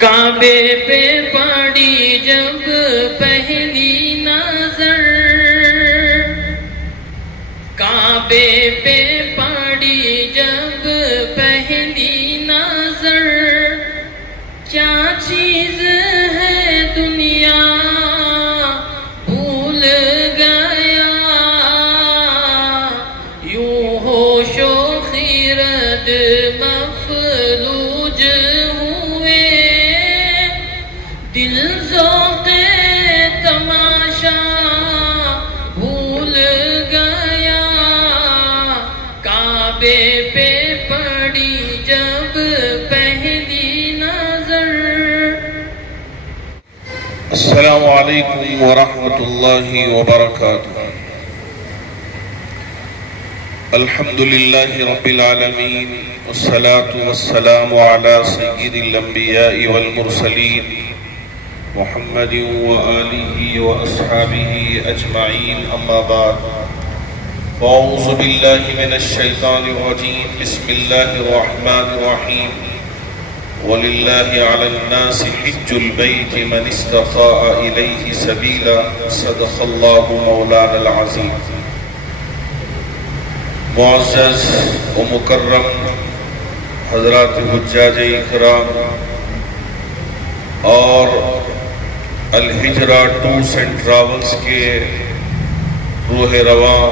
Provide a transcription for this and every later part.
کعبے پہ پڑی جب پہلی نظر، کعبے پہ پڑی جب پہلی نظر، کیا چیز ہے دنیا بھول گیا، یوں ہوش و خیرت مفلوج ہوئے، دل ذوق تماشا بھول گیا، کعبے پہ پڑی جب پہلی نظر۔ السلام علیکم ورحمۃ اللہ وبرکاتہ۔ الحمد للہ رب العالمین، والصلاة والسلام علی سید الانبیاء والمرسلین، محمد وآلہ واصحابہ اجمعین، اما بعد، فاعوذ باللہ من الشیطان الرجیم، بسم اللہ الرحمن الرحیم، وَلِلَّهِ عَلَى النَّاسِ حِجُّ الْبَيْتِ مَنِ اسْتَطَاعَ إِلَيْهِ سَبِيلًا، صدق اللہ مولانا العظیم۔ معزز و مکرم حضرات حجاج اکرام اور الہجرہ ٹورز اینڈ ٹریولز کے روح رواں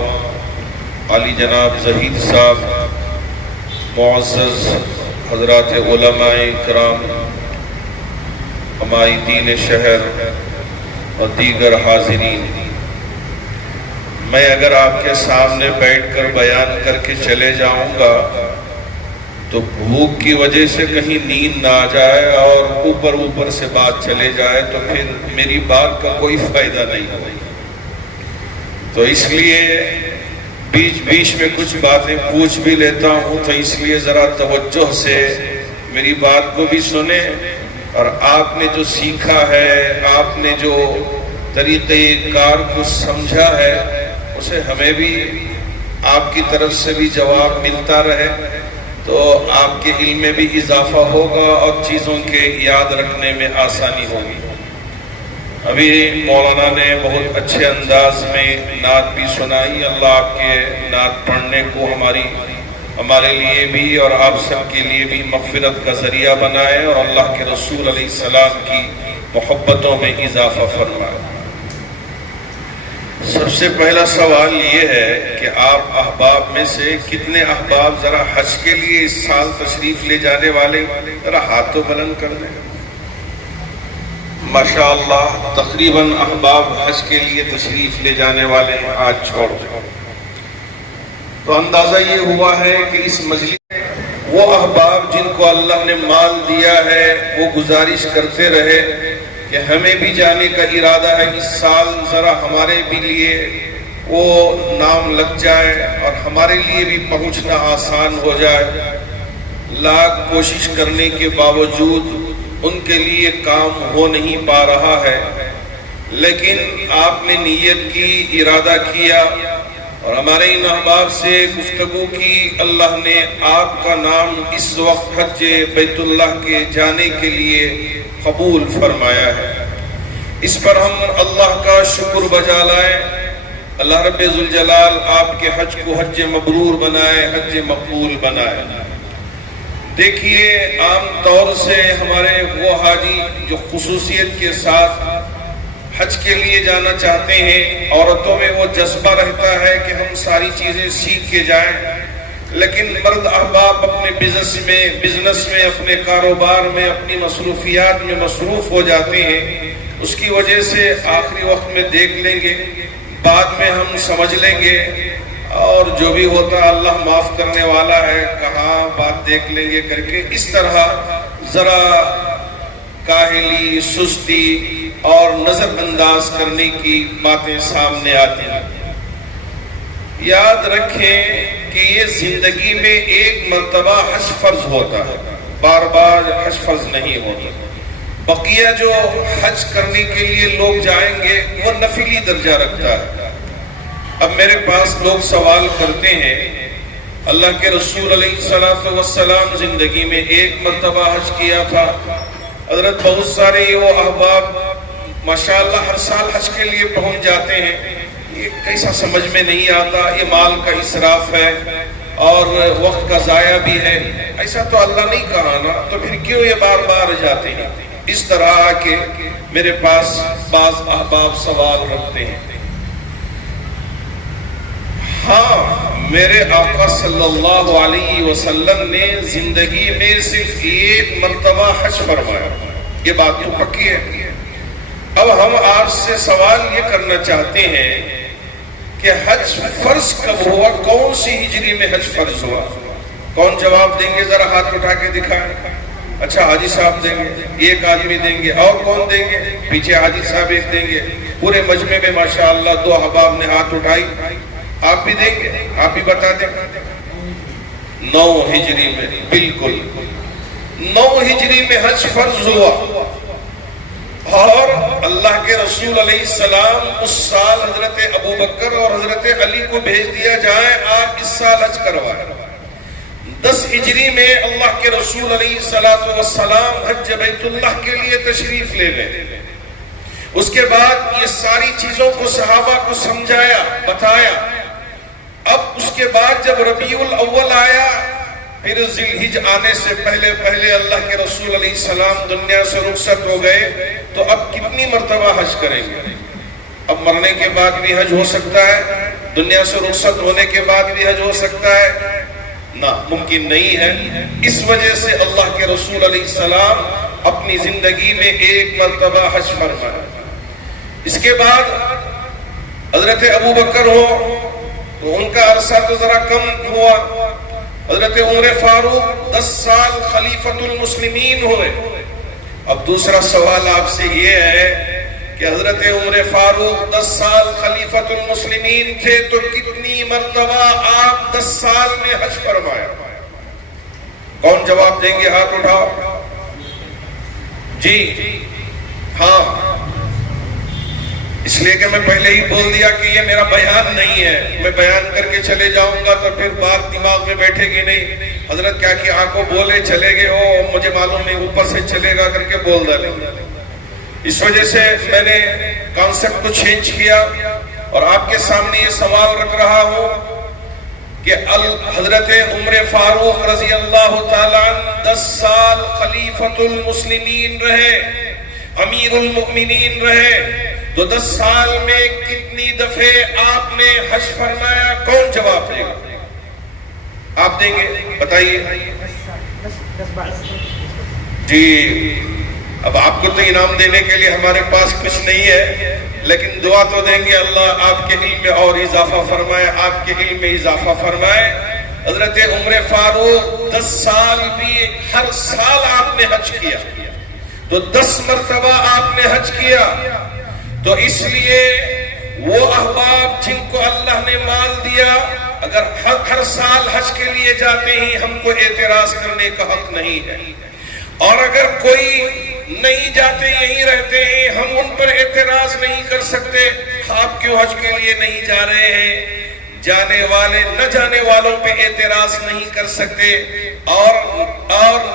علی جناب زہید صاحب، معزز حضرات علماء کرام، عمائدین شہر اور دیگر حاضرین، میں اگر آپ کے سامنے بیٹھ کر بیان کر کے چلے جاؤں گا تو بھوک کی وجہ سے کہیں نیند نہ آ جائے اور اوپر سے بات چلے جائے تو پھر میری بات کا کوئی فائدہ نہیں ہوگی، تو اس لیے بیچ میں کچھ باتیں پوچھ بھی لیتا ہوں، تو اس لیے ذرا توجہ سے میری بات کو بھی سنیں، اور آپ نے جو سیکھا ہے، آپ نے جو طریقہ کار کو سمجھا ہے، اسے ہمیں بھی آپ کی طرف سے بھی جواب ملتا رہے تو آپ کے علم میں بھی اضافہ ہوگا اور چیزوں کے یاد رکھنے میں آسانی ہوگی۔ ابھی مولانا نے بہت اچھے انداز میں نعت بھی سنائی، اللہ آپ کے نعت پڑھنے کو ہمارے لیے بھی اور آپ سب کے لیے بھی مغفرت کا ذریعہ بنائے اور اللہ کے رسول علیہ السلام کی محبتوں میں اضافہ فرمائے۔ سب سے پہلا سوال یہ ہے کہ آپ احباب میں سے کتنے احباب ذرا حج کے لیے اس سال تشریف لے جانے والے ذرا ہاتھ تو بلند کر دیں۔ ماشاءاللہ تقریباً احباب حج کے لیے تشریف لے جانے والے ہیں، آج چھوڑ دیں، تو اندازہ یہ ہوا ہے کہ اس مجلس میں وہ احباب جن کو اللہ نے مال دیا ہے وہ گزارش کرتے رہے کہ ہمیں بھی جانے کا ارادہ ہے، اس سال ذرا ہمارے بھی لیے وہ نام لگ جائے اور ہمارے لیے بھی پہنچنا آسان ہو جائے۔ لاکھ کوشش کرنے کے باوجود ان کے لیے کام ہو نہیں پا رہا ہے، لیکن آپ نے نیت کی، ارادہ کیا اور ہمارے ان احباب سے گفتگو کی، اللہ نے آپ کا نام اس وقت حج بیت اللہ کے جانے کے لیے قبول فرمایا ہے۔ اس پر ہم اللہ کا شکر بجا لائیں، اللہ رب ذوالجلال آپ کے حج کو حج مبرور بنائے، حج مقبول بنائے۔ دیکھیے عام طور سے ہمارے وہ حاجی جو خصوصیت کے ساتھ حج کے لیے جانا چاہتے ہیں، عورتوں میں وہ جذبہ رہتا ہے کہ ہم ساری چیزیں سیکھ کے جائیں، لیکن مرد احباب اپنے بزنس میں اپنے کاروبار میں اپنی مصروفیات میں مصروف ہو جاتے ہیں، اس کی وجہ سے آخری وقت میں دیکھ لیں گے، بعد میں ہم سمجھ لیں گے، اور جو بھی ہوتا اللہ معاف کرنے والا ہے، کہاں بات دیکھ لیں گے کر کے اس طرح ذرا کاہلی، سستی اور نظر انداز کرنے کی باتیں سامنے آتی ہیں۔ یاد رکھیں کہ یہ زندگی میں ایک مرتبہ حج فرض ہوتا ہے، بار بار حج فرض نہیں ہوتا۔ بقیہ جو حج کرنے کے لیے لوگ جائیں گے وہ نفلی درجہ رکھتا ہے۔ اب میرے پاس لوگ سوال کرتے ہیں، اللہ کے رسول علیہ السلام زندگی میں ایک مرتبہ حج کیا تھا، حضرت بہت سارے وہ احباب ماشاءاللہ ہر سال حج کے لیے پہنچ جاتے ہیں، یہ کیسا سمجھ میں نہیں آتا، یہ مال کا اسراف ہے اور وقت کا ضائع بھی ہے، ایسا تو اللہ نہیں کہا نا، تو پھر کیوں یہ بار بار جاتے ہیں؟ اس طرح کے میرے پاس بعض احباب سوال رکھتے ہیں۔ ہاں، میرے آقا صلی اللہ علیہ وسلم نے زندگی میں صرف ایک مرتبہ حج فرمایا، یہ بات تو پکی ہے۔ اب ہم آپ سے سوال یہ کرنا چاہتے ہیں کہ حج فرض کب ہوا، کون سی ہجری میں حج فرض ہوا؟ کون جواب دیں گے؟ ذرا ہاتھ اٹھا کے دکھائیں۔ اچھا، حاجی صاحب دیں گے، ایک آدمی دیں گے، اور کون دیں گے؟ پیچھے حاجی صاحب ایک دیں گے۔ پورے مجمع میں ماشاءاللہ 2 احباب نے ہاتھ اٹھائی، آپ بھی دیں گے؟ آپ بھی بتا دیں۔ 9 ہجری میں، بالکل 9 ہجری میں حج فرض ہوا، اور اللہ کے رسول علیہ السلام اس سال حضرت ابوبکر اور حضرت علی کو بھیج دیا جائے آپ اس سال حج کروائیں۔ 10 ہجری میں اللہ کے رسول علیہ السلام حج بیت اللہ کے لیے تشریف لے گئے۔ اس کے بعد یہ ساری چیزوں کو صحابہ کو سمجھایا، بتایا۔ اب اس کے بعد جب ربیع الاول آیا، پھر ذی الحج آنے سے پہلے اللہ کے رسول علیہ السلام دنیا سے رخصت ہو گئے، تو اب کتنی مرتبہ حج کریں گے؟ اب مرنے کے بعد بھی حج ہو سکتا ہے، دنیا سے رخصت ہونے کے بعد بھی حج ہو سکتا ہے؟ نہ، ممکن نہیں ہے۔ اس وجہ سے اللہ کے رسول علیہ السلام اپنی زندگی میں ایک مرتبہ حج فرمایا۔ اس کے بعد حضرت ابوبکر ہو تو ان کا عرصہ تو ذرا کم ہوا، حضرت عمر فاروق 10 سال خلیفۃ المسلمین ہوئے۔ اب دوسرا سوال آپ سے یہ ہے کہ حضرت عمر فاروق 10 سال خلیفۃ المسلمین تھے، تو کتنی مرتبہ آپ 10 سال میں حج فرمایا؟ کون جواب دیں گے؟ ہاتھ اٹھاؤ۔ جی ہاں، اس لیے کہ میں پہلے ہی بول دیا کہ یہ میرا بیان نہیں ہے، میں بیان کر کے چلے جاؤں گا تو پھر بات دماغ میں بیٹھے گی نہیں، حضرت کیا کہ آنکھوں بولے چلے گئے ہو، مجھے معلوم نہیں اوپر سے چلے گا کر کے بول ڈالیں۔ اس وجہ سے میں نے کانسیپٹ کو چینج کیا اور آپ کے سامنے یہ سوال رکھ رہا ہوں کہ حضرت عمر فاروق رضی اللہ تعالیٰ 10 سال خلیفۃ المسلمین رہے، امیر المؤمنین رہے، تو 10 سال میں کتنی دفعے آپ نے حج فرمایا؟ کون جواب دے گا؟ آپ دیں گے؟ بتائیے۔ جی، اب آپ کو تو انعام دینے کے لیے ہمارے پاس کچھ نہیں ہے، لیکن دعا تو دیں گے اللہ آپ کے علم میں اور اضافہ فرمائے، آپ کے علم میں اضافہ فرمائے۔ حضرت عمر فاروق 10 سال بھی، ہر سال آپ نے حج کیا، تو 10 مرتبہ آپ نے حج کیا۔ تو اس لیے وہ احباب جن کو اللہ نے مال دیا، اگر ہر سال حج کے لیے جاتے ہیں، ہم کو اعتراض کرنے کا حق نہیں ہے، اور اگر کوئی نہیں جاتے یہیں رہتے ہیں، ہم ان پر اعتراض نہیں کر سکتے، آپ کیوں حج کے لیے نہیں جا رہے ہیں؟ جانے والے نہ جانے والوں پہ اعتراض نہیں کر سکتے، اور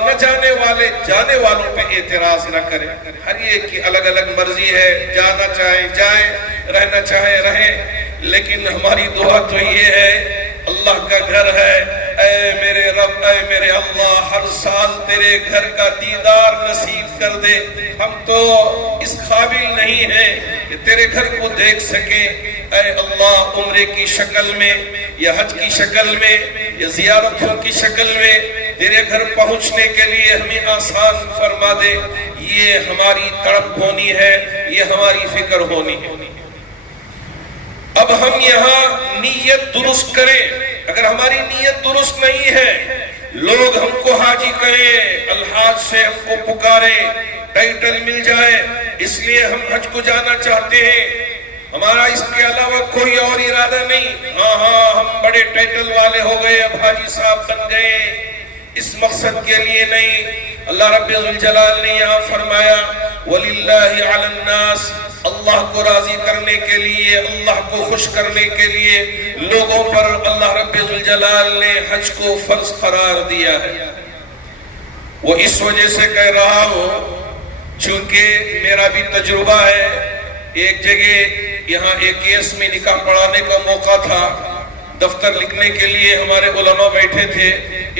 نہ جانے والے جانے والوں پہ اعتراض نہ کریں۔ ہر ایک کی الگ الگ مرضی ہے، جانا چاہے جائیں، رہنا چاہے رہیں، لیکن ہماری دعا تو یہ ہے، اللہ کا گھر ہے، اے میرے رب، اے میرے اللہ، ہر سال تیرے گھر کا دیدار نصیب کر دے۔ ہم تو اس قابل نہیں ہیں کہ تیرے گھر کو دیکھ سکیں، اے اللہ، عمرے کی شکل میں یا حج کی شکل میں یا زیارتوں کی شکل میں تیرے گھر پہنچنے کے لیے ہمیں آسان فرما دے۔ یہ ہماری تڑپ ہونی ہے، یہ ہماری فکر ہونی ہے۔ اب ہم یہاں نیت درست کریں، اگر ہماری نیت درست نہیں ہے، لوگ ہم کو حاجی کہیں، الحاج سے ہم کو پکاریں، ٹائٹل مل جائے، اس لیے ہم حج کو جانا چاہتے ہیں، ہمارا اس کے علاوہ کوئی اور ارادہ نہیں۔ ہاں ہم بڑے ٹائٹل والے ہو گئے، اب حاجی صاحب بن گئے، اس مقصد کے لیے نہیں۔ اللہ رب الجلال نے یہاں فرمایا وَلِلَّهِ عَلَى النَّاسِ، اللہ کو راضی کرنے کے لیے، اللہ کو خوش کرنے کے لیے لوگوں پر اللہ رب الجلال نے حج کو فرض قرار دیا ہے۔ وہ اس وجہ سے کہہ رہا ہوں چونکہ میرا بھی تجربہ ہے، ایک جگہ یہاں ایک کیس میں نکاح پڑھانے کا موقع تھا، دفتر لکھنے کے لیے ہمارے علماء بیٹھے تھے،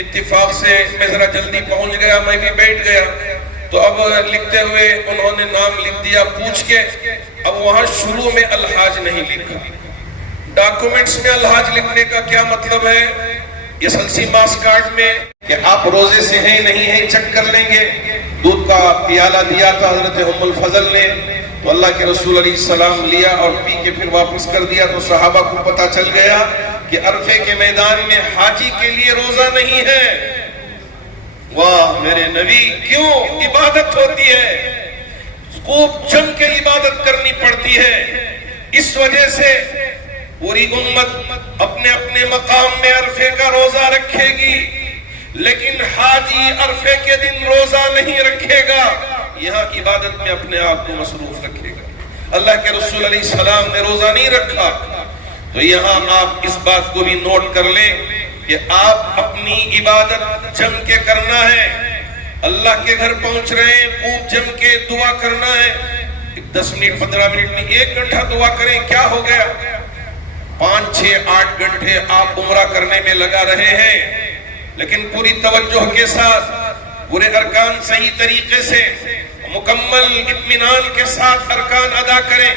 اتفاق سے میں ذرا جلدی پہنچ گیا، میں بھی بیٹھ گیا، تو اب لکھتے ہوئے انہوں نے نام لکھ دیا پوچھ کے، اب وہاں شروع میں الحاج نہیں لکھا۔ ڈاکومنٹس میں الحاج لکھنے کا کیا مطلب ہے؟ اس سلسی ماس کارڈ میں کہ آپ روزے سے ہیں نہیں ہیں چیک کر لیں گے۔ دودھ کا پیالہ دیا تھا حضرت ام الفضل نے، تو اللہ کے رسول علیہ السلام لیا اور پی کے پھر واپس کر دیا، تو صحابہ کو پتا چل گیا کہ عرفے کے میدان میں حاجی کے لیے روزہ نہیں ہے۔ واہ میرے نبی، کیوں؟ عبادت ہوتی ہے، خوب جم کے عبادت کرنی پڑتی ہے۔ اس وجہ سے پوری امت اپنے اپنے مقام میں عرفے کا روزہ رکھے گی، لیکن حاجی عرفے کے دن روزہ نہیں رکھے گا، یہاں عبادت میں اپنے آپ کو مصروف رکھے گا۔ اللہ کے رسول علیہ السلام نے روزہ نہیں رکھا، تو یہاں آپ اس بات کو بھی نوٹ کر لیں کہ آپ اپنی عبادت جم کے کرنا ہے۔ اللہ کے گھر پہنچ رہے ہیں، خوب جم کے دعا کرنا ہے۔ 10 منٹ 15 منٹ نہیں، 1 گھنٹہ دعا کریں، کیا ہو گیا؟ 5 6 8 گھنٹے آپ عمرہ کرنے میں لگا رہے ہیں، لیکن پوری توجہ کے ساتھ، پورے ارکان صحیح طریقے سے، مکمل اطمینان کے ساتھ ارکان ادا کریں۔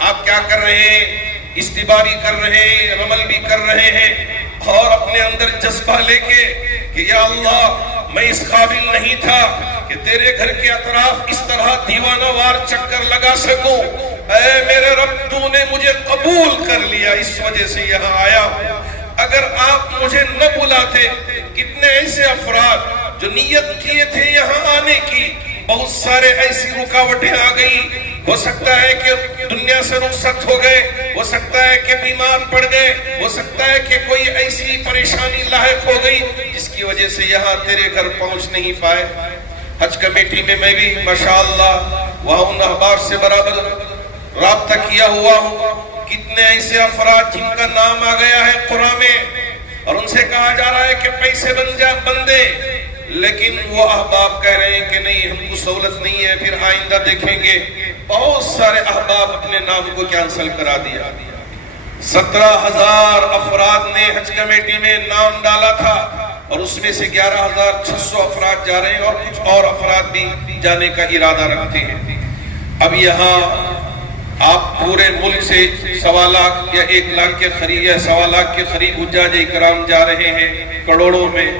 آپ کیا کر رہے ہیں؟ استباء بھی کر رہے ہیں، رمل بھی کر رہے ہیں، اور اپنے اندر جذبہ لے کے کہ یا اللہ میں اس قابل نہیں تھا کہ تیرے گھر کے اطراف اس طرح دیوانہ وار چکر لگا سکوں، اے میرے رب تو نے مجھے قبول کر لیا، اس وجہ سے یہاں آیا ہوں۔ اگر آپ مجھے نہ بلاتے، کتنے ایسے افراد جو نیت کیے تھے یہاں آنے کی، بہت سارے ایسی رکاوٹیں آ گئی، ہو سکتا ہے کہ دنیا سے رخصت ہو گئے، ہو سکتا ہے کہ بیمار پڑ گئے، ہو سکتا ہے کہ کوئی ایسی پریشانی لاحق ہو گئی جس کی وجہ سے یہاں تیرے گھر پہنچ نہیں پائے۔ حج کمیٹی میں میں بھی ماشاءاللہ وہاں ان احباب سے برابر رابطہ کیا ہوا ہوں، کتنے ایسے افراد جن کا نام آ گیا ہے قرآن میں، اور ان سے کہا جا رہا ہے کہ پیسے بندے، لیکن وہ احباب کہہ رہے ہیں کہ نہیں ہم کو سہولت نہیں ہے، پھر آئندہ دیکھیں گے۔ بہت سارے احباب اپنے نام کو کینسل کرا دیا۔ 17,000 افراد نے حج کمیٹی میں نام ڈالا تھا، اور اس میں سے 11,600 افراد جا رہے ہیں، اور کچھ اور افراد بھی جانے کا ارادہ رکھتے ہیں۔ اب یہاں آپ پورے ملک سے 1.25 لاکھ یا 1 لاکھ کے قریب یا 1.25 لاکھ کے قریب حجاج اکرام جا رہے ہیں کروڑوں میں،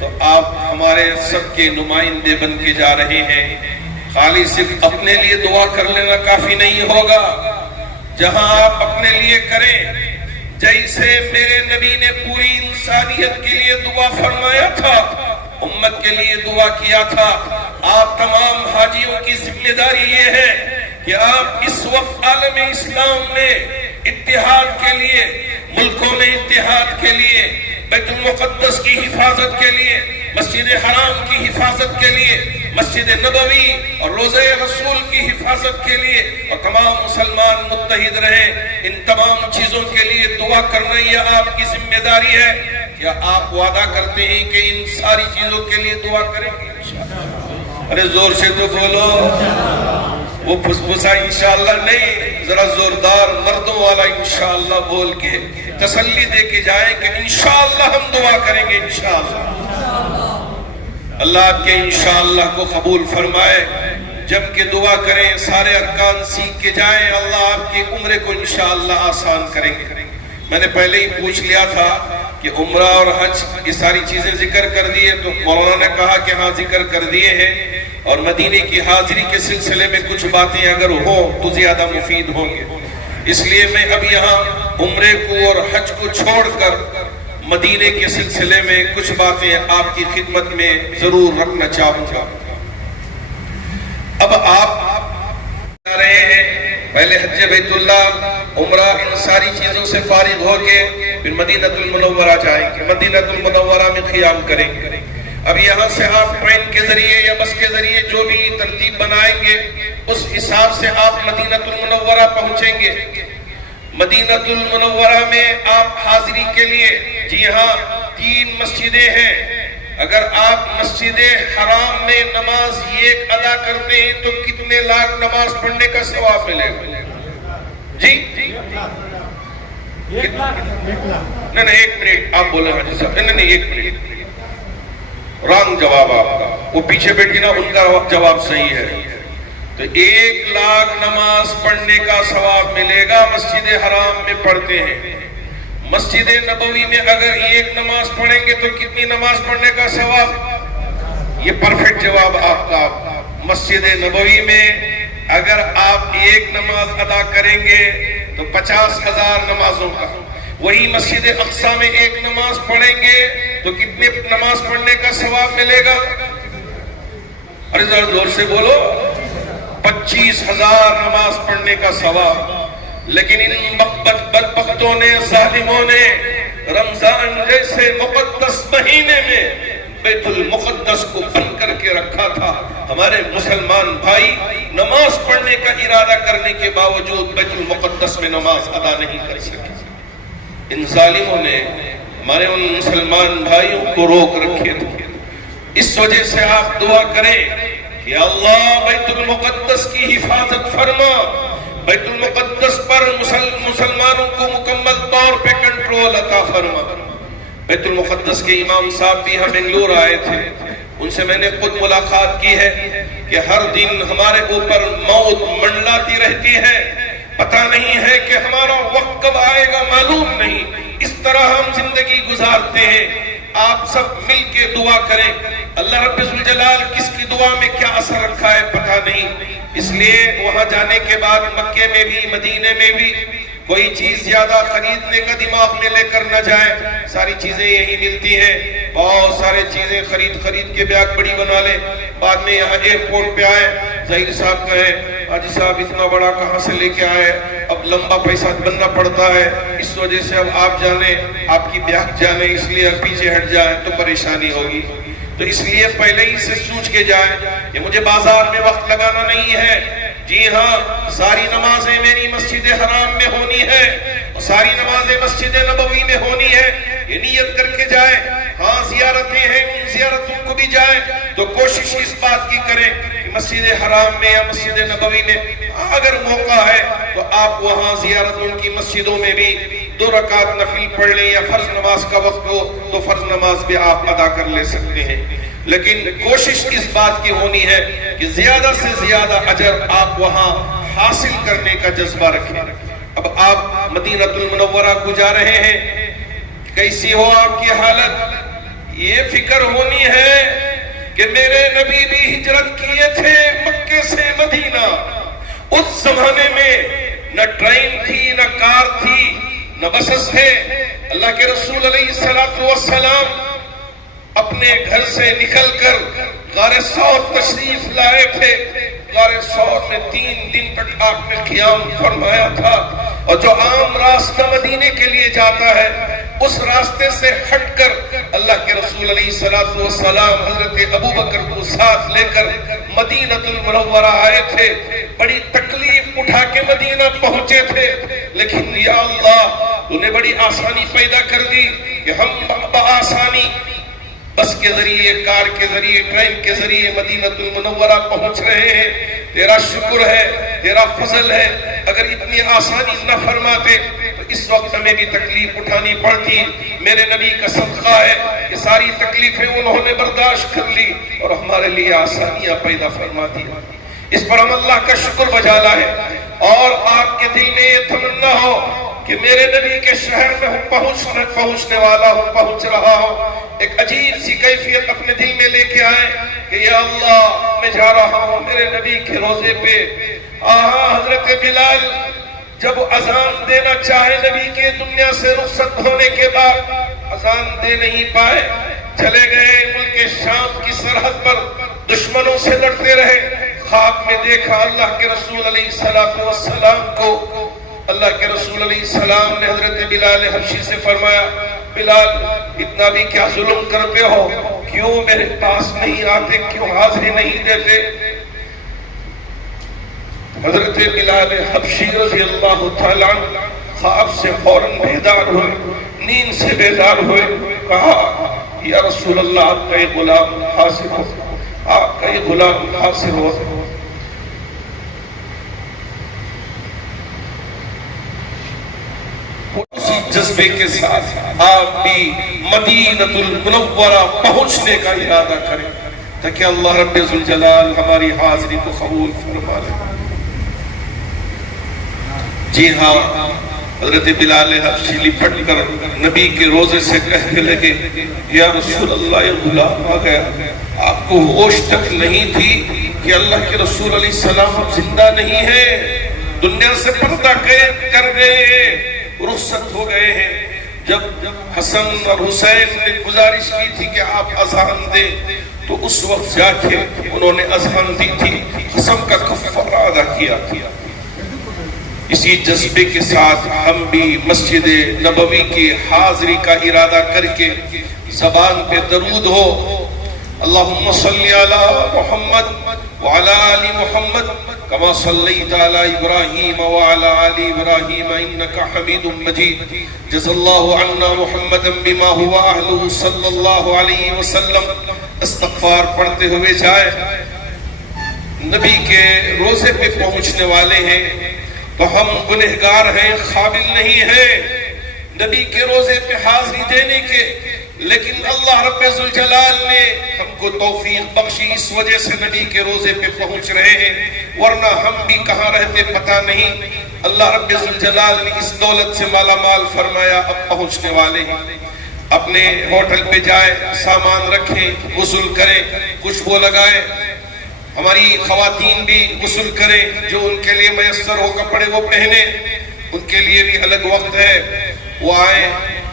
تو آپ ہمارے سب کے نمائندے بن کے جا رہے ہیں۔ خالی صرف اپنے لیے دعا کر لینا کافی نہیں ہوگا، جہاں آپ اپنے لیے کریں، جیسے میرے نبی نے پوری انسانیت کے لیے دعا فرمایا تھا، امت کے لیے دعا کیا تھا، آپ تمام حاجیوں کی ذمہ داری یہ ہے کہ آپ اس وقت عالم اسلام میں اتحاد کے لیے، ملکوں میں اتحاد کے لیے، بیت المقدس کی حفاظت کے لیے، مسجد حرام کی حفاظت کے لیے، مسجد نبوی اور روضہ رسول کی حفاظت کے لیے، اور تمام مسلمان متحد رہیں، ان تمام چیزوں کے لیے دعا کرنا یہ آپ کی ذمہ داری ہے۔ کیا آپ وعدہ کرتے ہیں کہ ان ساری چیزوں کے لیے دعا کریں گے؟ ارے زور سے تو بولو، وہ پھسپھسا انشاءاللہ نہیں، ذرا زوردار مردوں والا انشاءاللہ بول کے تسلی دے کے جائیں کہ انشاءاللہ ہم دعا کریں گے۔ انشاءاللہ اللہ آپ کے انشاءاللہ کو قبول فرمائے، جم کے دعا کریں، سارے ارکان سیکھ کے جائیں، اللہ آپ کی عمرے کو انشاءاللہ آسان کریں گے۔ میں نے پہلے ہی پوچھ لیا تھا کہ عمرہ اور حج یہ ساری چیزیں ذکر کر دیے، تو مولانا نے کہا کہ ہاں ذکر کر دیے ہیں، اور مدینے کی حاضری کے سلسلے میں کچھ باتیں اگر ہوں تو زیادہ مفید ہوں گے، اس لیے میں اب یہاں عمرے کو اور حج کو چھوڑ کر مدینے کے سلسلے میں کچھ باتیں آپ کی خدمت میں ضرور رکھنا چاہوں گا۔ اب آپ جا رہے ہیں، پہلے حج بیت اللہ، عمرہ، ان ساری چیزوں سے فارغ ہو کے پھر مدینہ المنورہ جائیں گے، مدینہ المنورہ میں قیام کریں گے۔ اب یہاں سے آپ ٹرین کے ذریعے یا بس کے ذریعے جو بھی ترتیب بنائیں گے اس حساب سے آپ مدینہ المنورہ پہنچیں گے۔ مدینہ المنورہ میں آپ حاضری کے لیے، جی ہاں 3 مسجدیں ہیں، اگر آپ مسجد حرام میں نماز ایک ادا کرتے ہیں تو کتنے لاکھ نماز پڑھنے کا ثواب ملے گا؟ جی نہیں ایک منٹ آپ بولے حاجی صاحب، نہیں ایک منٹ، رانگ جواب آپ کا، وہ پیچھے بیٹھی نا ان کا جواب صحیح ہے۔ تو 1 لاکھ نماز پڑھنے کا ثواب ملے گا، مسجد حرام میں پڑھتے ہیں۔ مسجد نبوی میں اگر 1 نماز پڑھیں گے تو کتنی نماز پڑھنے کا ثواب؟ یہ پرفیکٹ جواب آپ کا۔ مسجد نبوی میں اگر آپ 1 نماز ادا کریں گے تو 50,000 نمازوں کا، وہی مسجد اقصی میں 1 نماز پڑھیں گے تو کتنے نماز پڑھنے کا ثواب ملے گا؟ ارے ذرا زور سے بولو، 25,000 نماز پڑھنے کا ثواب۔ لیکن ان بدبختوں نے، ظالموں نے رمضان جیسے مقدس مہینے میں بیت المقدس کو بند کر کے رکھا تھا۔ ہمارے مسلمان بھائی نماز پڑھنے کا ارادہ کرنے کے باوجود بیت المقدس میں نماز ادا نہیں کر سکے۔ ان ظالموں نے ہمارے ان مسلمان بھائیوں کو روک رکھے تھے۔ اس وجہ سے آپ دعا کریں کہ اللہ بیت المقدس کی حفاظت فرما، بیت المقدس پر مسلمانوں کو مکمل طور پہ کنٹرول عطا فرما۔ بیت المقدس کے امام صاحب بھی ہم بنگلور آئے تھے، ان سے میں نے خود ملاقات کی ہے کہ ہر دن ہمارے اوپر موت منڈلاتی رہتی ہے، پتہ نہیں ہے کہ ہمارا وقت کب آئے گا، معلوم نہیں، اس طرح ہم زندگی گزارتے ہیں۔ آپ سب مل کے دعا کریں، اللہ رب ذوالجلال کس کی دعا میں کیا اثر رکھا ہے پتہ نہیں۔ اس لیے وہاں جانے کے بعد مکے میں بھی، مدینے میں بھی کوئی چیز زیادہ خریدنے کا دماغ میں لے کر نہ جائے، ساری چیزیں یہی ملتی ہیں، بہت سارے چیزیں خرید کے بیگ بڑی بنا لے، بعد میں یہاں ایئرپورٹ پہ آئے، ظہیر صاحب کہیں حاجی صاحب اتنا بڑا کہاں سے لے کے آئے، اب لمبا پیسہ بننا پڑتا ہے، اس وجہ سے اب آپ جانے، آپ کی بیگ جانے، اس لیے اب پیچھے ہٹ جائے تو پریشانی ہوگی۔ تو اس لیے پہلے ہی سے سوچ کے جائیں کہ مجھے بازار میں وقت لگانا نہیں ہے، جی ہاں ساری نمازیں میری مسجد حرام میں ہونی ہے، ساری نمازیں مسجد نبوی میں ہونی ہے، یہ نیت کر کے جائیں۔ ہاں زیارتیں ہیں، ان زیارتوں کو بھی جائیں تو کوشش اس بات کی کریں کہ مسجد حرام میں یا مسجد نبوی میں اگر موقع ہے تو آپ وہاں زیارت ان کی مسجدوں میں بھی 2 رکعت نفل پڑھ لیں، یا فرض نماز کا وقت ہو تو فرض نماز بھی آپ ادا کر لے سکتے ہیں۔ لیکن کوشش اس بات کی ہونی ہے کہ زیادہ سے زیادہ اجر آپ وہاں حاصل کرنے کا جذبہ رکھیں۔ اب آپ مدینہ المنورہ کو جا رہے ہیں، کیسی ہو آپ کی حالت؟ یہ فکر ہونی ہے کہ میرے نبی بھی ہجرت کیے تھے مکے سے مدینہ، اس زمانے میں نہ ٹرین تھی، نہ کار تھی، نہ بسز تھے۔ اللہ کے رسول علیہ السلام اپنے گھر سے نکل کر غار ثور تشریف لائے تھے۔ غار ثور میں 3 دن تک آپ نے قیام فرمایا تھا، اور جو عام راستہ مدینے کے لیے جاتا ہے اس راستے سے ہٹ کر اللہ کے رسول علیہ السلام حضرت ابوبکر کو ساتھ لے کر مدینہ المنورہ آئے تھے۔ بڑی تکلیف اٹھا کے مدینہ پہنچے تھے، لیکن یا اللہ تو نے بڑی آسانی پیدا کر دی کہ ہم بآسانی بس کے ذریعے، کار کے ذریعے، ٹرین کے ذریعے مدینہ المنورہ پہنچ رہے ہیں۔ تیرا شکر ہے، تیرا فضل ہے، اگر اتنی آسانی نہ فرماتے تو اس وقت ہمیں بھی تکلیف اٹھانی پڑتی۔ میرے نبی کا صدقہ ہے کہ ساری تکلیفیں انہوں نے برداشت کر لی اور ہمارے لیے آسانیاں پیدا فرما دی۔ اس پر ہم اللہ کا شکر بجا لائیں، اور آپ کے دل میں یہ تمنا ہو کہ میرے نبی کے شہر میں پہنچنے والا ہوں، پہنچ رہا ہوں، ایک عجیب سی کیفیت اپنے دل میں لے کے آئیں کہ یا اللہ میں جا رہا ہوں میرے نبی کے روزے پہ۔ حضرت بلال جب اذان دینا چاہے نبی کے دنیا سے رخصت ہونے کے بعد، اذان دے نہیں پائے، چلے گئے ملک شام کی سرحد پر، دشمنوں سے لڑتے رہے۔ خواب میں دیکھا اللہ کے رسول علیہ السلام کو۔ اللہ کے رسول علیہ السلام نے حضرت بلال حبشی سے فرمایا، بلال اتنا بھی کیا ظلم کرتے ہو، کیوں میرے پاس نہیں آتے، کیوں حاضری نہیں دیتے؟ حضرت بلال حبشی رضی اللہ تعالیٰ خواب سے فوراً بیدار ہوئے، نیند سے بیدار ہوئے، کہا یا رسول اللہ آپ کا یہ غلام حاضر ہو، آپ کا یہ غلام حاضر ہو۔ اسی جذبے کے ساتھ آپ بھی مدینہ المنورہ پہنچنے کا ارادہ کریں تاکہ اللہ رب ذوالجلال ہماری حاضری کو قبول فرما لے۔ جی ہاں، حضرت بلال حبشی لپٹ کر نبی کے روزے سے کہنے لگے، یا رسول اللہ یہ غلام آ گیا، آپ کو ہوش تک نہیں تھی کہ اللہ کے رسول علیہ السلام زندہ نہیں ہے، دنیا سے پردہ کر گئے، رخصت ہو گئے ہیں۔ جب حسن اور حسین نے گزارش کی تھی کہ آپ اذان دیں تو اس وقت جا کے انہوں نے اذان دی تھی، قسم کا کفارہ ادا کیا۔ اسی جذبے کے ساتھ ہم بھی مسجد نبوی کی حاضری کا ارادہ کر کے زبان پہ درود ہو، اللہم صلی علی محمد وعلی آل محمد کما صلیت علی ابراہیم وعلی آل ابراہیم انکا حمید مجید، جزا اللہ عنا محمدا بما ہوا اہلہ صلی اللہ علیہ وسلم۔ استغفار پڑھتے ہوئے جائے، نبی کے روزے پہ پہنچنے والے ہیں تو ہم گنہگار ہیں، قابل نہیں ہیں نبی کے روزے پہ حاضری دینے کے، لیکن اللہ رب ذوالجلال نے ہم کو توفیق بخشی، اس وجہ سے نبی کے روزے پہ پہنچ رہے ہیں، ورنہ ہم بھی کہاں رہتے پتہ نہیں۔ اللہ رب ذوالجلال نے اس دولت سے مالا مال فرمایا، اب پہنچنے والے ہیں۔ اپنے ہوٹل پہ جائے، سامان رکھیں، غسل کریں، خوشبو لگائیں، ہماری خواتین بھی غسل کریں، جو ان کے لیے میسر ہو کپڑے وہ پہنے، ان کے لیے بھی الگ وقت ہے، وہ آئیں،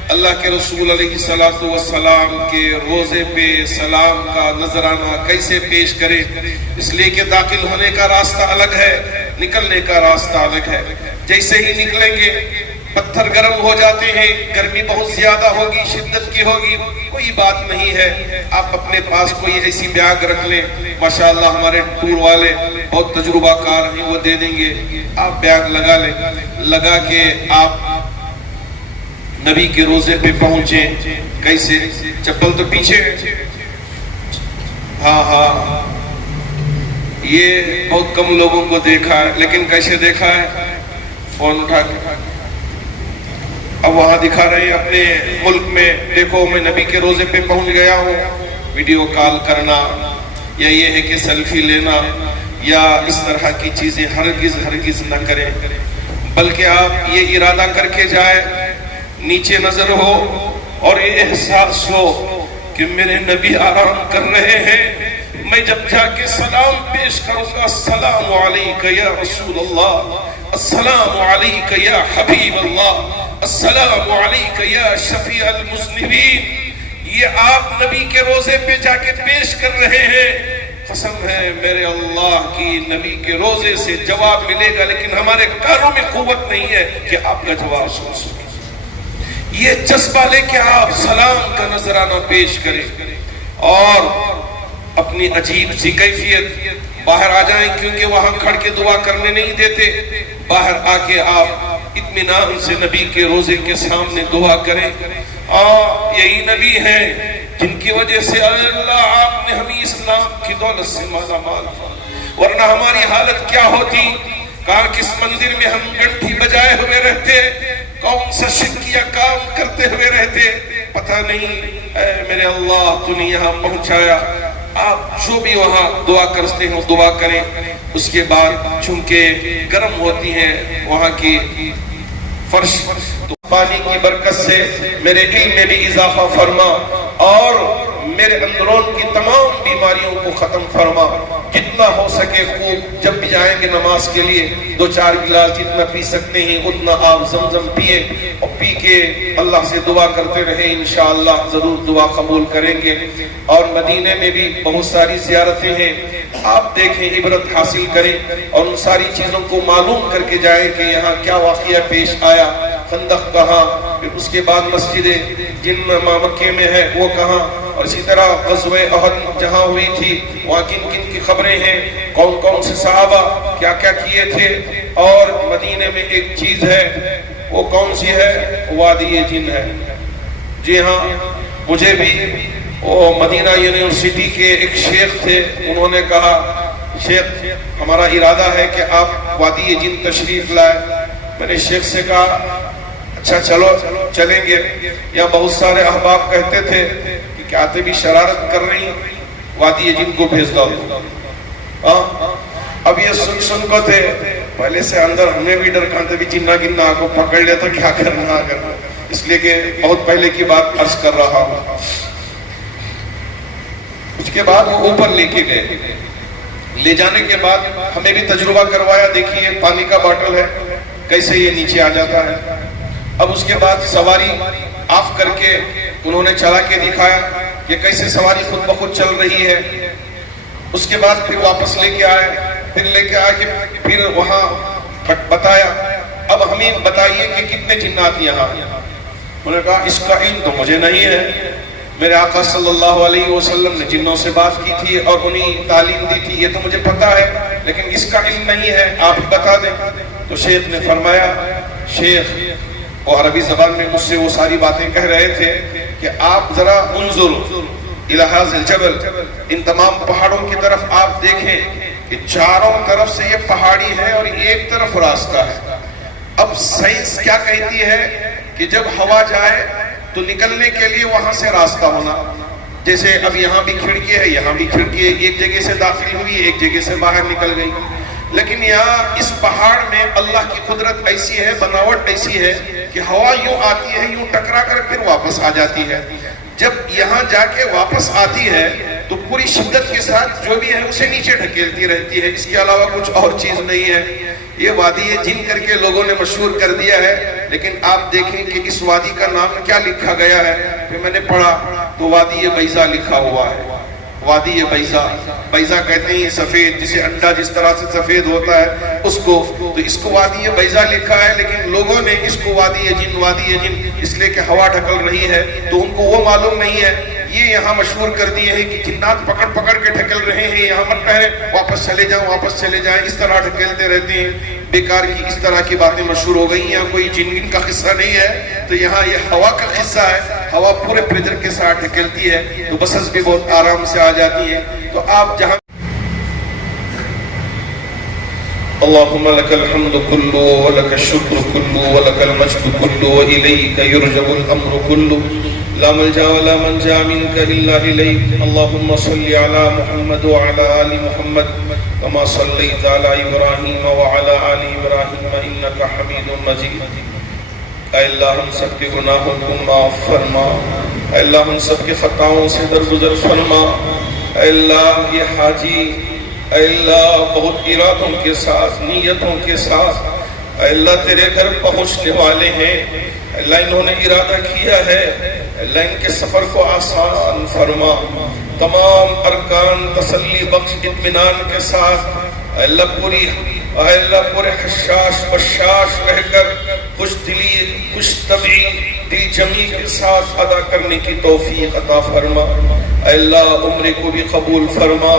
اللہ کے رسول علیہ السلام کے روزے پہ سلام کا نذرانہ کیسے پیش کریں، اس لیے کہ داخل ہونے کا راستہ الگ ہے، نکلنے کا راستہ الگ ہے۔ جیسے ہی نکلیں گے پتھر گرم ہو جاتے ہیں، گرمی بہت زیادہ ہوگی، شدت کی ہوگی، کوئی بات نہیں ہے، آپ اپنے پاس کوئی ایسی بیاگ رکھ لیں، ماشاءاللہ ہمارے ٹور والے بہت تجربہ کار ہیں، وہ دے دیں گے، آپ بیاگ لگا لیں، لگا کے آپ نبی کے روزے پہ پہنچیں۔ کیسے؟ چپل تو پیچھے، ہاں یہ بہت کم لوگوں کو دیکھا ہے، لیکن کیسے دیکھا ہے؟ فون اٹھا کے اب وہاں دکھا رہے ہیں اپنے ملک میں، دیکھو میں نبی کے روزے پہ پہنچ گیا ہوں۔ ویڈیو کال کرنا یا یہ ہے کہ سیلفی لینا یا اس طرح کی چیزیں ہرگز نہ کریں، بلکہ آپ یہ ارادہ کر کے جائیں، نیچے نظر ہو اور یہ احساس ہو کہ میرے نبی آرام کر رہے ہیں، میں جب جا کے سلام پیش کروں گا، السلام علیکہ یا رسول اللہ، السلام علیکہ یا حبیب اللہ، السلام علیکہ یا شفیع المذنبین، یہ آپ نبی کے روزے پہ جا کے پیش کر رہے ہیں۔ قسم ہے میرے اللہ کی، نبی کے روزے سے جواب ملے گا، لیکن ہمارے کانوں میں قوت نہیں ہے کہ آپ کا جواب سن سکیں۔ یہ جذبہ لے کے آپ سلام کا نذرانہ پیش کریں اور اپنی عجیب سی کیفیت باہر آ جائیں، کیونکہ وہاں کھڑ کے دعا کرنے نہیں دیتے، باہر آ کے آپ اطمینان سے نبی کے روزے کے سامنے دعا کریں۔ یہی نبی ہیں جن کی وجہ سے اللہ آپ نے ہمیں اسلام کی دولت سے مالا مال، ورنہ ہماری حالت کیا ہوتی؟ کہاں کس مندر میں ہم گھنٹی بجائے ہوئے رہتے، کون سا شرکیہ کام کرتے ہوئے رہتے، پتہ نہیں۔ اے میرے اللہ تو نے یہاں پہنچایا، آپ جو بھی وہاں دعا کرتے ہیں دعا کریں۔ اس کے بعد چونکہ گرم ہوتی ہیں وہاں کی فرش، تو پانی کی برکت سے میرے علم میں بھی اضافہ فرما اور میرے اندرون کی تمام بیماریوں کو ختم فرما۔ جتنا ہو سکے خوب جب بھی جائیں گے نماز کے لیے 2-4 گلاس جتنا پی سکتے ہیں اتنا آپ زمزم پیئے اور پی کے اللہ سے دعا کرتے رہیں، انشاءاللہ ضرور دعا قبول کریں گے۔ اور مدینے میں بھی بہت ساری زیارتیں ہیں، آپ دیکھیں، عبرت حاصل کریں اور ان ساری چیزوں کو معلوم کر کے جائیں کہ یہاں کیا واقعہ پیش آیا، خندق کہاں، پھر اس کے بعد مسجد جن مکے میں ہے وہ کہاں، اور اسی طرح غزوہ احد جہاں ہوئی تھی وہاں کن کن کی خبریں ہیں، کون کون سے صحابہ کیا کیا کیے تھے۔ اور مدینے میں ایک چیز ہے، وہ کون سی ہے؟ وادی جن ہے۔ جی ہاں، مجھے بھی وہ مدینہ یونیورسٹی کے ایک شیخ تھے، انہوں نے کہا شیخ ہمارا ارادہ ہے کہ آپ وادی جند تشریف لائے۔ میں نے شیخ سے کہا اچھا چلو چلیں گے۔ یا بہت سارے احباب کہتے تھے کہ کیا بھی شرارت کر رہی وادی جند کو بھیج دو۔ اب یہ سن کو تھے پہلے سے اندر ہمیں بھی ڈر کھانتے بھی چننا گننا کو پکڑ لیا تو کیا کرنا، اس لیے کہ بہت پہلے کی بات عرض کر رہا ہوں۔ اس کے بعد وہ اوپر لے کے گئے، لے جانے کے بعد ہمیں بھی تجربہ کروایا، دیکھیے پانی کا باٹل ہے کیسے یہ نیچے آ جاتا ہے۔ اب اس کے بعد سواری آف کر کے انہوں نے چلا کے دکھایا کہ کیسے سواری خود بخود چل رہی ہے۔ اس کے بعد پھر واپس لے کے آئے، پھر لے کے آ کے پھر وہاں بتایا اب ہمیں بتائیے کہ کتنے جنات یہاں۔ انہوں نے کہا اس کا علم تو مجھے نہیں ہے، میرے آقا صلی اللہ علیہ وسلم نے جنوں سے بات کی تھی اور انہیں تعلیم دی تھی، یہ تو مجھے پتا ہے لیکن اس کا علم نہیں ہے، آپ ہی بتا دیں۔ تو شیخ نے فرمایا، شیخ وہ عربی زبان میں مجھ سے وہ ساری باتیں کہہ رہے تھے کہ آپ ذرا انظروا الی ھذا الجبل، ان تمام پہاڑوں کی طرف آپ دیکھیں کہ چاروں طرف سے یہ پہاڑی ہے اور ایک طرف راستہ ہے۔ اب سائنس کیا کہتی ہے کہ جب ہوا جائے تو نکلنے کے لیے وہاں سے راستہ ہونا، جیسے اب یہاں بھی کھڑکی ہے یہاں بھی کھڑکی ہے، ایک جگہ سے داخل ہوئی ایک جگہ سے باہر نکل گئی۔ لیکن یہاں اس پہاڑ میں اللہ کی قدرت ایسی ہے، بناوٹ ایسی ہے کہ ہوا یوں آتی ہے یوں ٹکرا کر پھر واپس آ جاتی ہے۔ جب یہاں جا کے واپس آتی ہے تو پوری شدت کے ساتھ جو بھی ہے اسے نیچے ڈھکیلتی رہتی ہے، اس کے علاوہ کچھ اور چیز نہیں ہے۔ یہ وادی جن کر کے لوگوں نے مشہور کر دیا ہے، لیکن آپ دیکھیں کہ اس وادی کا نام کیا لکھا گیا ہے۔ پھر میں نے پڑھا تو وادی بیضا لکھا ہوا ہے، وادی بیضا۔ بیضا کہتے ہیں سفید، جسے انڈا جس طرح سے سفید ہوتا ہے اس کو، تو اس کو وادی بیضا لکھا ہے، لیکن لوگوں نے اس کو وادی جن اس لیے کہ ہوا ڈھکل رہی ہے تو ان کو وہ معلوم نہیں ہے، یہ یہاں مشہور کر دیے ہیں کہ جنات پکڑ کے ڈھکل رہے ہیں، یہاں مت ٹھہرے، واپس چلے جائیں، اس طرح ڈھکیلتے رہتے ہیں۔ بیکار کی اس طرح کی باتیں مشہور ہو گئی ہیں، کوئی جن کا قصہ نہیں ہے، تو یہاں یہ ہوا کا قصہ ہے۔ ہوا پورے پریشر کے ساتھ ڈھکیلتی ہے تو بسز بھی بہت آرام سے آ جاتی ہے۔ تو آپ جہاں اللهم لك الحمد كله ولك الشكر كله ولك المجد كله وإليك يرجع الأمر كله لا ملجأ ولا منجا منك إلا إليك اللهم صل على محمد وعلى آل محمد كما صليت على إبراهيم وعلى آل إبراهيم إنك حميد مجيد۔ اے اللہ ہم سب کے گناہوں کو معاف فرما، اے اللہ ہم سب کے خطاؤں سے درگزر فرما۔ اے اللہ یہ حاجی اے اللہ بہت ارادوں کے ساتھ، نیتوں کے ساتھ اے اللہ تیرے گھر پہنچنے والے ہیں۔ اے اللہ انہوں نے ارادہ کیا ہے، اے اللہ ان کے سفر کو آسان فرما، تمام ارکان تسلی بخش اطمینان کے ساتھ اے اللہ پورے حشاش بشاش رہ کر خوش دلی خوش طبعی دل جمی کے ساتھ ادا کرنے کی توفیق عطا فرما۔ اے اللہ عمرے کو بھی قبول فرما،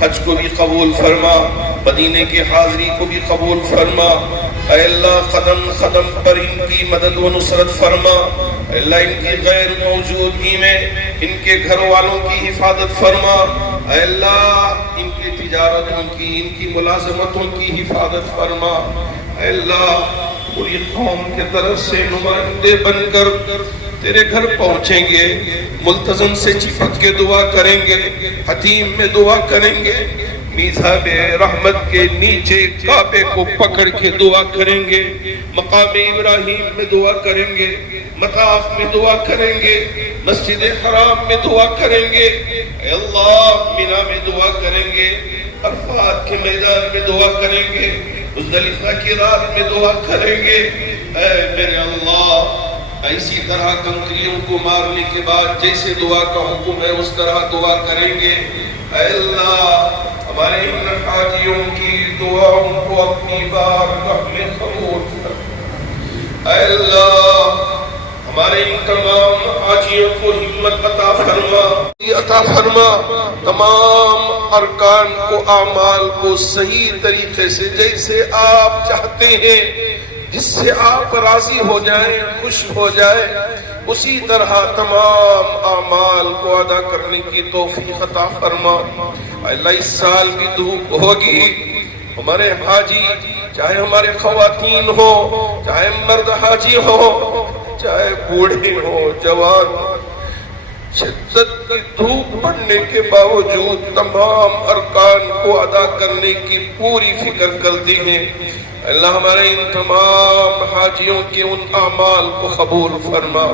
حج کو بھی قبول فرما، مدینے کی حاضری کو بھی قبول فرما۔ اے اللہ قدم قدم پر ان کی مدد و نصرت فرما۔ اے اللہ ان کی غیر موجودگی میں ان کے گھر والوں کی حفاظت فرما۔ اے اللہ ان کی تجارتوں کی، ان کی ملازمتوں کی حفاظت فرما۔ اے اللہ پوری قوم کے طرف سے نمائندے بن کر تیرے گھر پہنچیں گے، ملتزم سے چپک کے دعا کریں گے، حتیم میں دعا کریں گے، میزاب رحمت کے نیچے کعبے کو پکڑ کے دعا کریں گے، مقام ابراہیم میں دعا کریں گے، مطاف میں دعا کریں گے، مسجد حرام میں دعا کریں گے، اے اللہ مینا میں دعا کریں گے، عرفات کے میدان میں دعا کریں گے، مزدلفہ کی رات میں دعا کریں گے۔ اے میرے اللہ ایسی طرح کنکریوں کو مارنے کے بعد جیسے دعا کا حکم ہے اس طرح دعا کریں گے۔ اے اللہ ہمارے ان حاجیوں کی دعاؤں کو اپنی بارگاہ میں قبول فرما۔ اے اللہ ہمارے ان تمام حاجیوں کو ہمت عطا فرما، تمام ارکان کو اعمال کو صحیح طریقے سے جیسے آپ چاہتے ہیں، جس سے آپ راضی ہو جائیں، خوش ہو جائیں، اسی طرح تمام اعمال کو ادا کرنے کی توفیق عطا فرما۔ اللہ اس سال بھی دھوپ ہوگی، ہمارے حاجی چاہے ہمارے خواتین ہو، چاہے مرد حاجی ہو، چاہے بوڑھے ہو، جوان، شدت کی دھوپ پڑنے کے باوجود تمام ارکان کو ادا کرنے کی پوری فکر کرتے ہیں۔ اللہ ہمارے ان تمام حاجیوں کے ان اعمال کو قبول فرما۔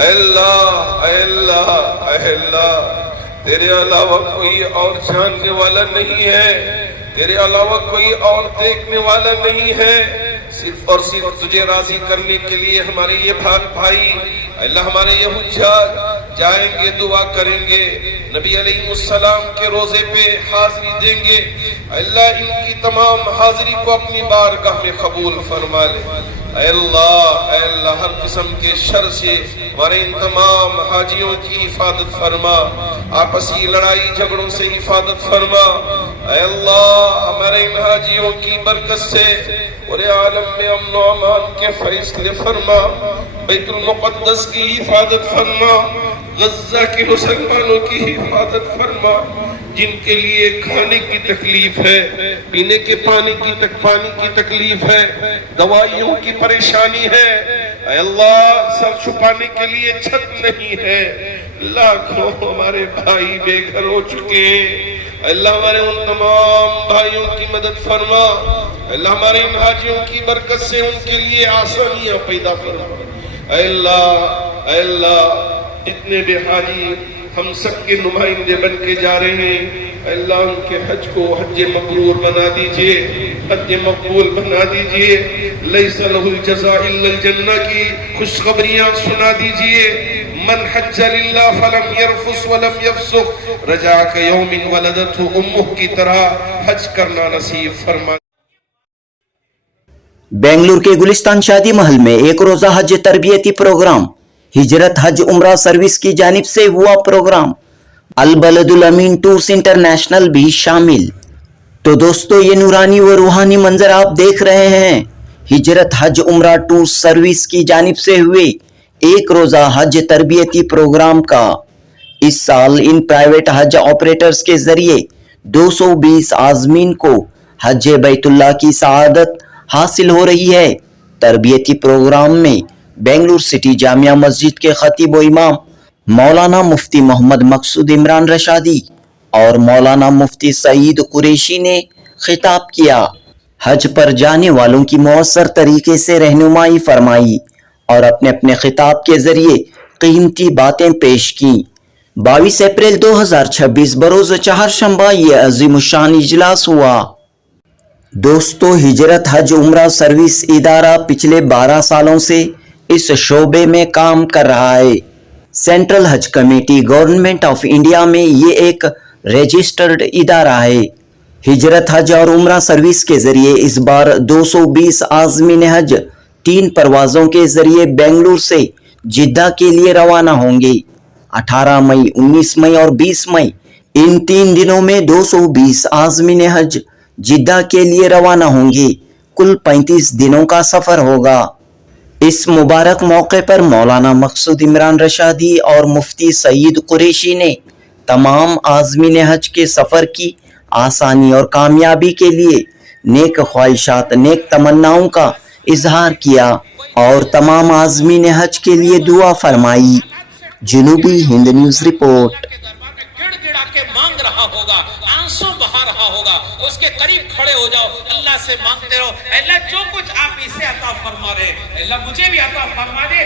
اے اللہ، اے اللہ، اے اللہ، تیرے علاوہ کوئی اور جاننے والا نہیں ہے، تیرے علاوہ کوئی اور دیکھنے والا نہیں ہے، صرف اور صرف تجھے راضی کرنے کے لیے ہمارے یہ بھائی اللہ، ہمارے یہ حجاج جائیں گے، دعا کریں گے، نبی علیہ السلام کے روزے پہ حاضری دیں گے۔ اللہ ان کی تمام حاضری کو اپنی بارگاہ میں قبول فرما لے۔ اے اللہ، اے اللہ، ہر قسم کے شر سے ہمارے ان تمام حاجیوں کی حفاظت فرما، آپسی لڑائی جھگڑوں سے حفاظت فرما۔ اے اللہ، ہمارے ان حاجیوں کی برکت سے پورے عالم میں امن و امان کے فیصلے فرما، بیت المقدس کی حفاظت فرما، غزہ کے مسلمانوں کی حفاظت فرما، جن کے لیے کھانے کی تکلیف ہے، پینے کے پانی کی تکلیف ہے، دوائیوں کی پریشانی ہے، اے اللہ سر چھپانے کے لیے چھت نہیں ہے، لاکھوں ہمارے بھائی بے گھر ہو چکے ہیں۔ اللہ ہمارے ان تمام بھائیوں کی مدد فرما، اللہ ہمارے ان حاجیوں کی برکت سے ان کے لیے آسانیاں پیدا فرما۔ اے اللہ، اے اللہ، جتنے بھی حاجی ہم سب کے نمائندے بن کے جا رہے ہیں، اللہ ان کے حج کو حج مبرور بنا دیجئے، حج مقبول بنا دیجئے، لیس لہ الجزاء الا الجنہ کی خوشخبریاں سنا دیجئے۔ من حج للہ فلم یرفس ولم یفسق رجع کیوم ولدتہ امہ کی طرح حج کرنا نصیب فرما۔ بنگلور کے گلستان شادی محل میں ایک روزہ حج تربیتی پروگرام، ہجرت حج عمرہ سروس کی جانب سے ہوا پروگرام، البلد الامین ٹورز انٹرنیشنل بھی شامل۔ تو دوستو یہ نورانی و روحانی منظر آپ دیکھ رہے ہیں، ہجرت حج عمرہ ٹورز سروس کی جانب سے ہوئے ایک روزہ حج تربیتی پروگرام کا۔ اس سال ان پرائیویٹ حج آپریٹرز کے ذریعے 220 عازمین کو حج بیت اللہ کی سعادت حاصل ہو رہی ہے۔ تربیتی پروگرام میں بنگلور سٹی جامعہ مسجد کے خطیب و امام مولانا مفتی محمد مقصود عمران رشادی اور مولانا مفتی سعید قریشی نے خطاب کیا، حج پر جانے والوں کی مؤثر طریقے سے رہنمائی فرمائی اور اپنے اپنے خطاب کے ذریعے قیمتی باتیں پیش کیں۔ 22 اپریل 2026 بروز چہارشنبہ یہ عظیم الشان اجلاس ہوا۔ دوستو ہجرت حج عمرہ سروس ادارہ پچھلے 12 سالوں سے اس شعبے میں کام کر رہا ہے۔ Central Hajj committee government of India میں یہ ایک رجسٹرڈ ادارہ ہے۔ ہجرت حج اور عمرہ سروس کے ذریعے اس بار 220 عازمین حج 3 پروازوں کے ذریعے بنگلور سے جدہ کے لیے روانہ ہوں گے۔ 18 مئی، 19 مئی اور 20 مئی ان 3 دنوں میں 220 عازمین حج جدہ کے لیے روانہ ہوں گے۔ کل 35 دنوں کا سفر ہوگا۔ اس مبارک موقع پر مولانا مقصود عمران رشادی اور مفتی سعید قریشی نے تمام عازمین حج کے سفر کی آسانی اور کامیابی کے لیے نیک خواہشات، نیک تمناؤں کا اظہار کیا اور تمام عازمین حج کے لیے دعا فرمائی۔ جنوبی ہند نیوز رپورٹ۔ گڑ گڑا کے مانگ رہا ہوگا، آنسو بہا رہا ہوگا، اس کے قریب کھڑے ہو جاؤ، اللہ سے مانگتے رہو، اللہ جو کچھ آپ اسے عطا فرما رہے، اللہ مجھے بھی عطا فرما دے۔